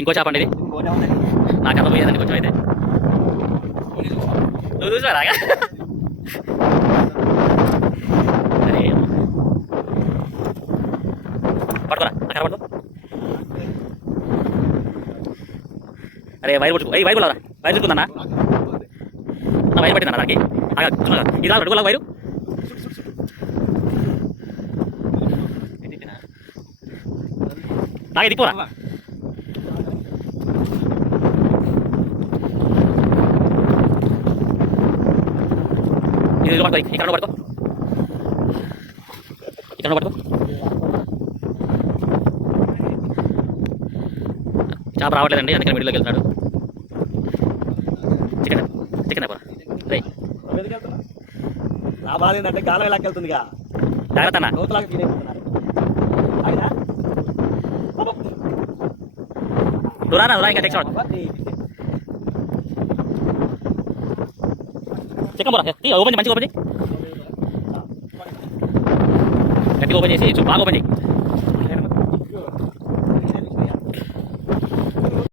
ఇంకో చేప అండి ఇది. నాకు అర్థమయ్యేదండి కొంచెం అయితే. నువ్వు చూసారా అరే పట్టుకోరా అక్కడ పట్టుకో. అరే వైర్ పట్టుకో. వైర్ కూడా వైర్ చూసుకుందన్నా. వైర్ పట్టిందన్నా దానికి. ఇది రా పట్టుకోలా వైరు. నాకే దిక్కురా. ఇది పట్టుకో. ఇక్కడ పట్టుకో. ఇక్కడ పట్టుకో. చేప రావట్లేదండి, అందుకని మిడిలోకి వెళ్తున్నాడు. చికెన్ చికెన్ పోరా రే. నా బాధ ఏంటంటే గాలం వెళ్ళకెళ్తుంది. జాగ్రత్త అన్న. నువ్వు రానా ఇంకా టెక్స్ట్ చికెన్ పోరా. ఓపెన్ మంచిగా ఓపెన్ చేయి. గట్టిగా ఓపెన్ చేసి బాగా ఓపెన్ చేయి.